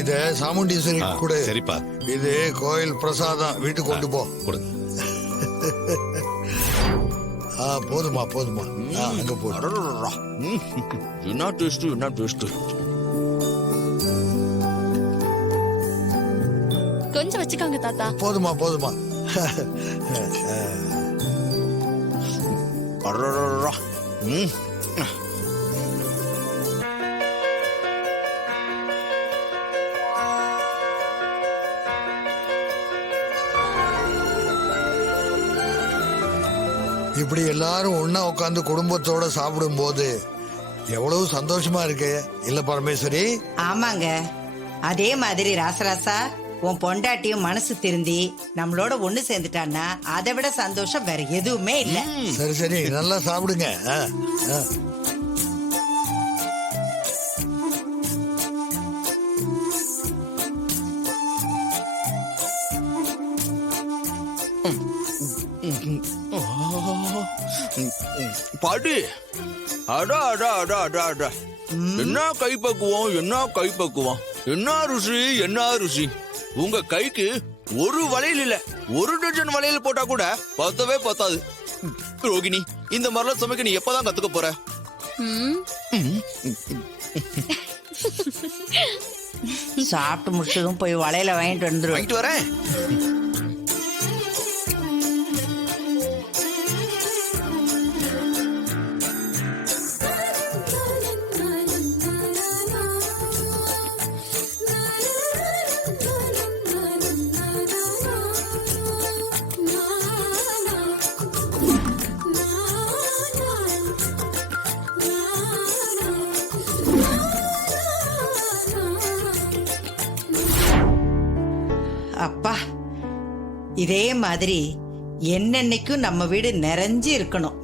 இத சாமுண்டீஸ்வரி கொடு. சரிப்பா. இது கோயில் பிரசாதம், வீட்டுக்கு கொண்டு போ. கொடுங்க. போதுமா போதுமா, அங்க போ. என்ன டேஸ்ட், என்ன டேஸ்ட். கொஞ்சம் வச்சுக்கோங்க தாத்தா. போதுமா போதுமா. இப்படி எல்லாரும் ஒன்னா உட்காந்து குடும்பத்தோட சாப்பிடும் போது எவ்வளவு சந்தோஷமா இருக்கு இல்ல பரமேஸ்வரி? ஆமாங்க. அதே மாதிரி ராசராசா, உன் பொண்டாட்டியும் மனசு திருந்தி நம்மளோட ஒண்ணு சேர்ந்துட்டான்னா அதை விட சந்தோஷம் வேற எதுவுமே இல்ல. சரி சரி, நல்லா சாப்பிடுங்க. பாட்டி, அடா அடா அடா அடா அடா, என்ன கைப்பக்குவோம், என்ன கைப்பக்குவோம், என்ன ருசி, என்ன ருசி. உங்க கைக்கு ஒரு வளையல் இல்ல, ஒரு டஜன் வளையல் போட்டா கூட பத்தவே பத்தாது. ரோகிணி, இந்த மாதிரிலாம் சமைக்க நீ எப்பதான் கத்துக்க போற? சாப்பிட்டு முடிச்சதும் போய் வளையல வாங்கிட்டு வந்துடும். வாங்கிட்டு வரேன். அப்பா, இதே மாதிரி என்னன்னைக்கும் நம்ம வீடு நிறைஞ்சு இருக்கணும்.